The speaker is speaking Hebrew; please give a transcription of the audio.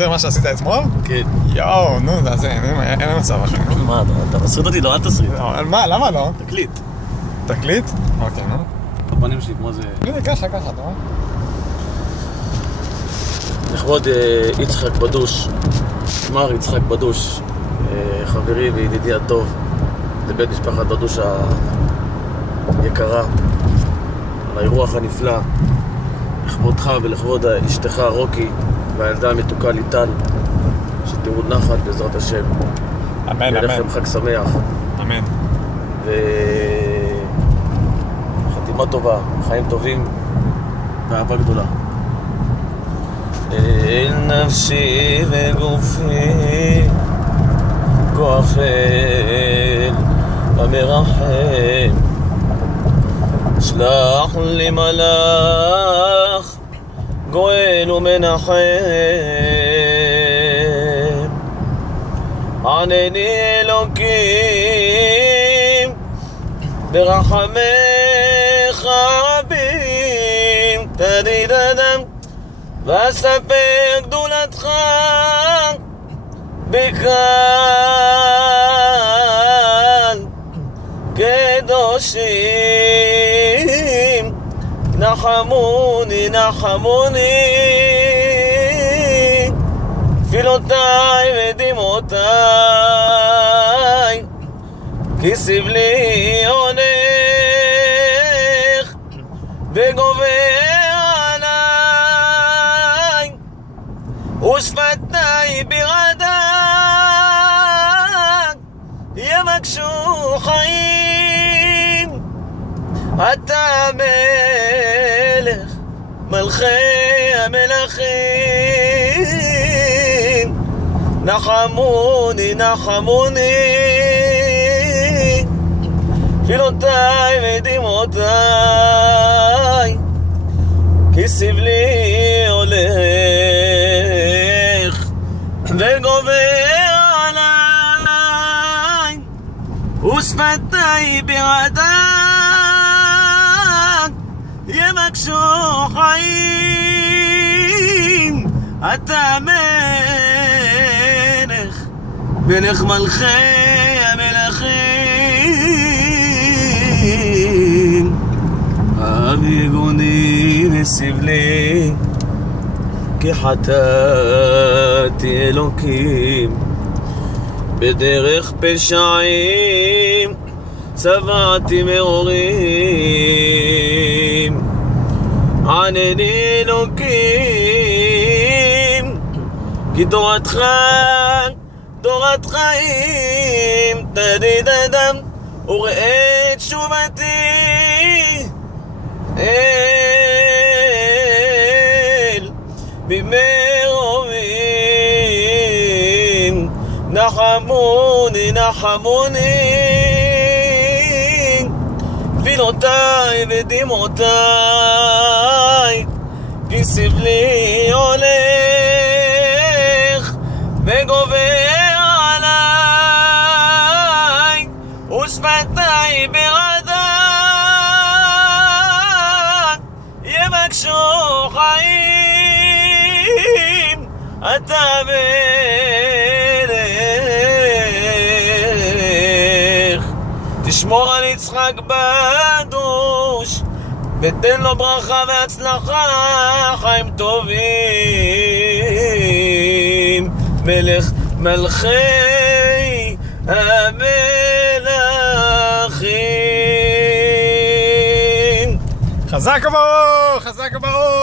זה מה שעשית אתמול? כן. יואו, נו, זה אין מצב אחר. מה, אתה מסריט אותי? לא, אל תסריט. מה, למה לא? תקליט. תקליט? אוקיי, נו. הפנים שלי כמו זה... הנה, ככה, אתה רואה? לכבוד יצחק בדוש, מר יצחק בדוש, חברי וידידי הטוב, לבית משפחת בדוש היקרה, על האירוח הנפלא, לכבודך ולכבוד אשתך רוקי והילדה המתוקה ליטל, שתמוד נחת בעזרת השם. אמן, יהיה אמן. לכם חג שמח. אמן. וחתימה טובה, חיים טובים ואהבה גדולה. אל נפשי וגופי כוח אל המרחם, שלח לי מלאך גואל ומנחם, ענני אלוקים ברחמך רבים, תדידם ואספר גדולתך בקהל קדושים, נחמוני נחמוני תפילותיי ודמעותיי, כי סבלי הולך וגובר ושפתיי ברעדן יבקשו חיים. אתה מלך מלכי המלכים, נחמוני נחמוני תפילותיי ודמעותיי, כי סבלי הולך וגובר עליי, ושפתיי ברעדן יבקשו חיים. אתה מלך מלך מלכי המלכים, אביגוני וסבלי, כי חטאתי אלוקים, בדרך פשעים צבעתי מאורים, ענני אלוקים, כי תורתך תורת חיים, תדידם וראה תשובתי אל במרומים, נחמוני נחמוני תפילותיי ודמעותיי, כי סבלי הולך וגובר עליי, ושפתיי ברעדן יבקשו חיים. אתה מלך, תשמור על יצחק בדוש ותן לו ברכה והצלחה, חיים טובים, מלך מלכי המלכים. חזק וברוך, חזק וברוך.